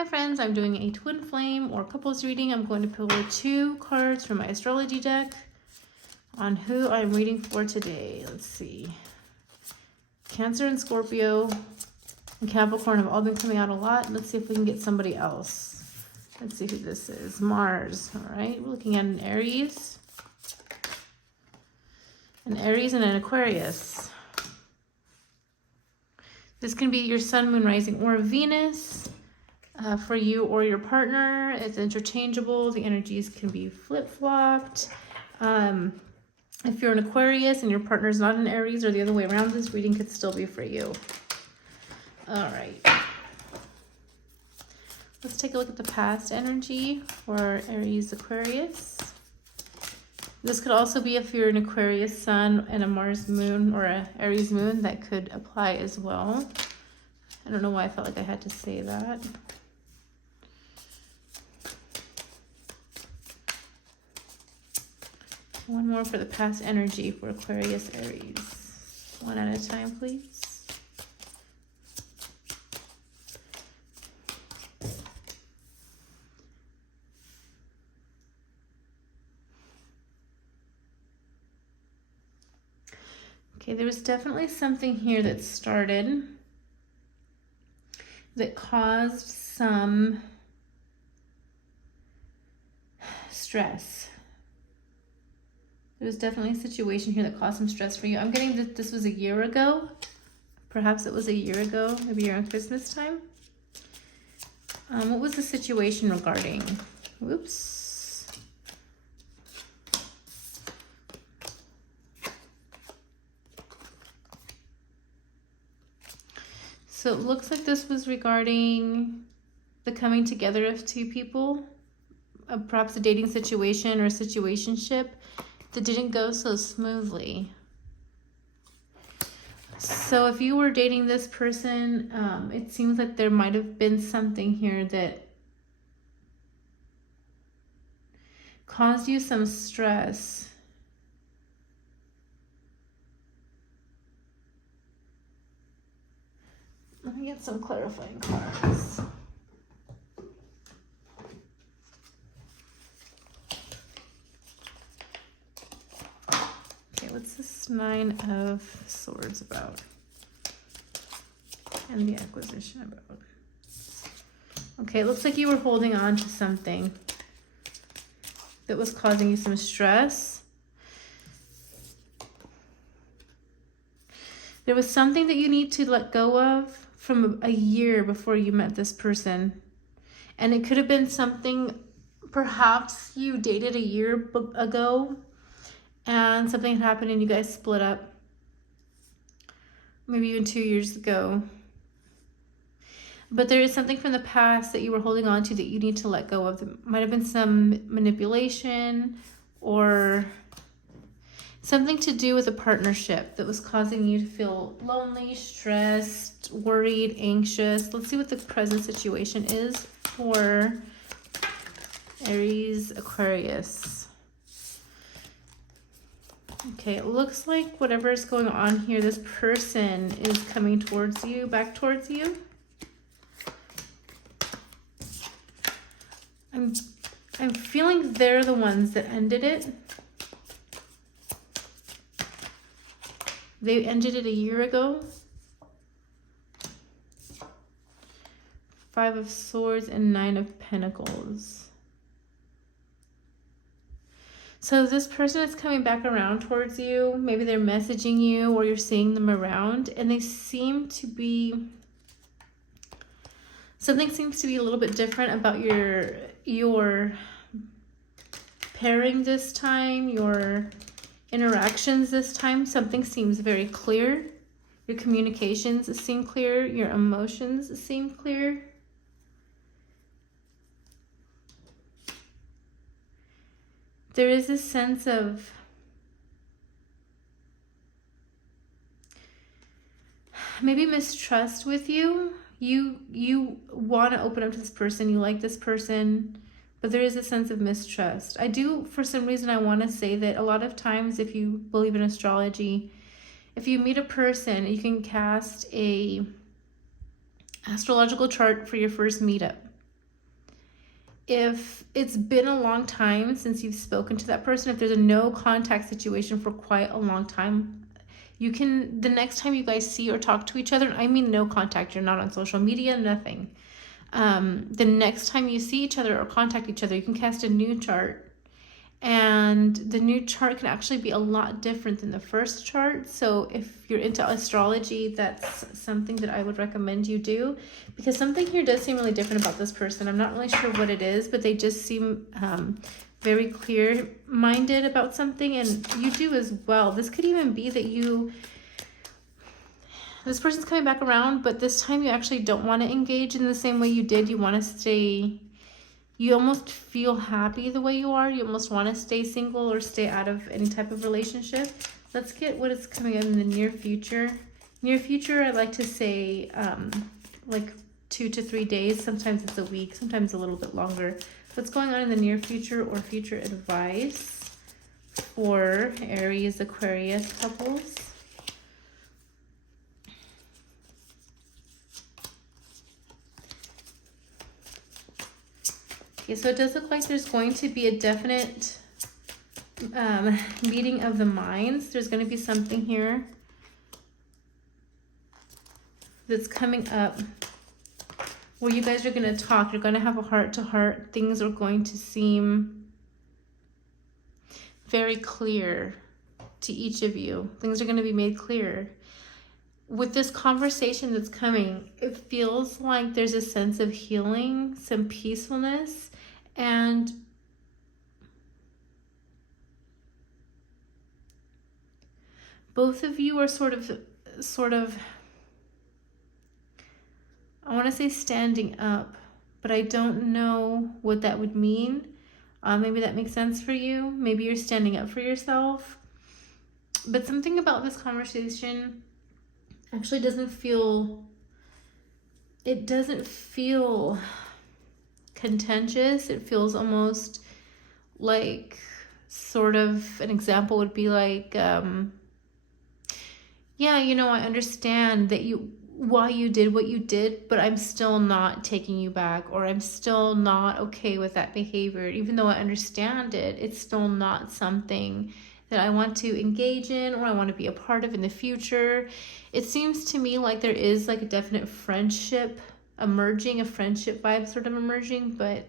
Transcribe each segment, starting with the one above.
Hi friends, I'm doing a twin flame or couples reading. I'm going to pull 2 cards from my astrology deck on who I'm reading for today. Let's see. Cancer and Scorpio and Capricorn have all been coming out a lot. Let's see if we can get somebody else. Let's see who this is. Mars. All right, we're looking at an Aries. An Aries and an Aquarius. This can be your sun, moon, rising, or Venus. For you or your partner. It's interchangeable. The energies can be flip-flopped. If you're an Aquarius and your partner's not an Aries or the other way around, this reading could still be for you. All right. Let's take a look at the past energy for Aries, Aquarius. This could also be if you're an Aquarius sun and a Mars moon or a Aries moon, that could apply as well. I don't know why I felt like I had to say that. One more for the past energy for Aquarius, Aries. One at a time, please. Okay, there was definitely something here that started that caused some stress. There was definitely a situation here that caused some stress for you. I'm getting that this was a year ago. Perhaps it was a year ago, maybe around Christmas time. What was the situation regarding? Whoops. So it looks like this was regarding the coming together of 2 people. Perhaps a dating situation or a situationship that didn't go so smoothly. So if you were dating this person, it seems like there might have been something here that caused you some stress. Let me get some clarifying cards. What's this 9 of Swords about? And the acquisition about? Okay, it looks like you were holding on to something that was causing you some stress. There was something that you need to let go of from a year before you met this person. And it could have been something, perhaps you dated a year ago and something had happened and you guys split up. Maybe even 2 years ago. But there is something from the past that you were holding on to that you need to let go of. There might have been some manipulation or something to do with a partnership that was causing you to feel lonely, stressed, worried, anxious. Let's see what the present situation is for Aries, Aquarius. Okay, it looks like whatever is going on here, this person is coming towards you, back towards you. I'm feeling they're the ones that ended it. They ended it a year ago. 5 of Swords and 9 of Pentacles. So this person is coming back around towards you. Maybe they're messaging you or you're seeing them around, and they seem to be, something seems to be a little bit different about your pairing this time, your interactions this time. Something seems very clear. Your communications seem clear. Your emotions seem clear. There is a sense of maybe mistrust with you. You want to open up to this person. You like this person, but there is a sense of mistrust. I do, for some reason, I want to say that a lot of times, if you believe in astrology, if you meet a person, you can cast a astrological chart for your first meetup. if it's been a long time since you've spoken to that person, if there's a no contact situation for quite a long time, you can, the next time you guys see or talk to each other, I mean no contact, you're not on social media, nothing. The next time you see each other or contact each other, you can cast a new chart. And the new chart can actually be a lot different than the first chart. So if you're into astrology, that's something that I would recommend you do, because something here does seem really different about this person. I'm not really sure what it is, but they just seem very clear-minded about something, and you do as well. This could even be that this person's coming back around, but this time you actually don't want to engage in the same way you did. You want to stay... You almost feel happy the way you are. You almost want to stay single or stay out of any type of relationship. Let's get what is coming up in the near future. Near future, I like to say like 2 to 3 days. Sometimes it's a week, sometimes a little bit longer. What's going on in the near future or future advice for Aries, Aquarius couples? Okay, so it does look like there's going to be a definite meeting of the minds. There's going to be something here that's coming up where you guys are going to talk. You're going to have a heart-to-heart. Things are going to seem very clear to each of you. Things are going to be made clear. With this conversation that's coming, it feels like there's a sense of healing, some peacefulness, and both of you are sort of, I want to say standing up, but I don't know what that would mean. Maybe that makes sense for you. Maybe you're standing up for yourself. But something about this conversation actually doesn't feel contentious. It feels almost like, sort of, an example would be like, yeah, you know, I understand that why you did what you did, but I'm still not taking you back, or I'm still not okay with that behavior. Even though I understand it, it's still not something that I want to engage in or I want to be a part of in the future. It seems to me like there is like a definite friendship emerging, a friendship vibe sort of emerging, but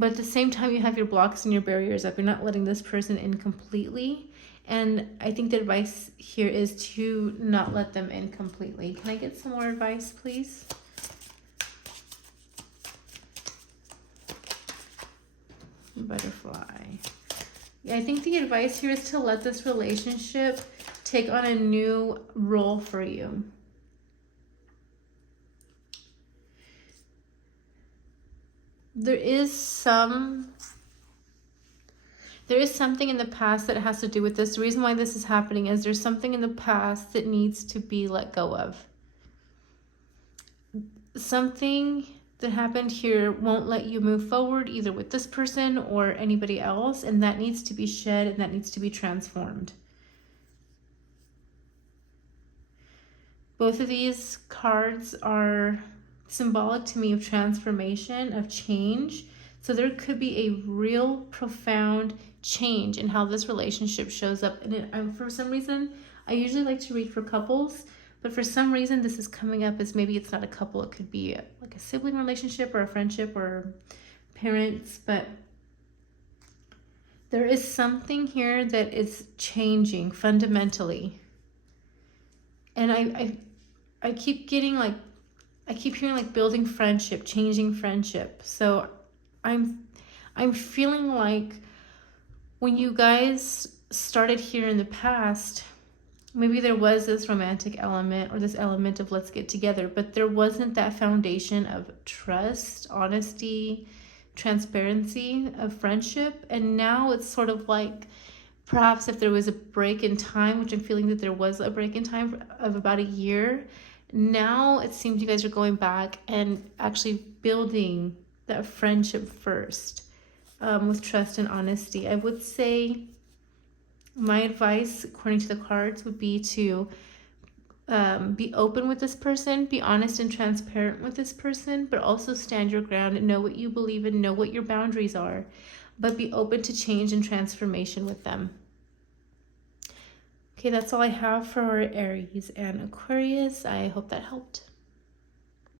at the same time you have your blocks and your barriers up. You're not letting this person in completely. And I think the advice here is to not let them in completely. Can I get some more advice, please? Butterfly. Yeah, I think the advice here is to let this relationship take on a new role for you. There is something in the past that has to do with this. The reason why this is happening is there's something in the past that needs to be let go of. Something that happened here won't let you move forward either with this person or anybody else, and that needs to be shed and that needs to be transformed. Both of these cards are symbolic to me of transformation, of change. So there could be a real profound change in how this relationship shows up. And for some reason, I usually like to read for couples, but for some reason this is coming up as maybe it's not a couple. It could be like a sibling relationship or a friendship or parents, but there is something here that is changing fundamentally. And I keep getting like, I keep hearing like building friendship, changing friendship. So I'm feeling like when you guys started here in the past, maybe there was this romantic element or this element of let's get together, but there wasn't that foundation of trust, honesty, transparency, of friendship. And now it's sort of like, perhaps if there was a break in time, which I'm feeling that there was a break in time of about a year, now it seems you guys are going back and actually building that friendship first, with trust and honesty. I would say my advice, according to the cards, would be to be open with this person, be honest and transparent with this person, but also stand your ground and know what you believe in, know what your boundaries are, but be open to change and transformation with them. Okay, that's all I have for Aries and Aquarius. I hope that helped.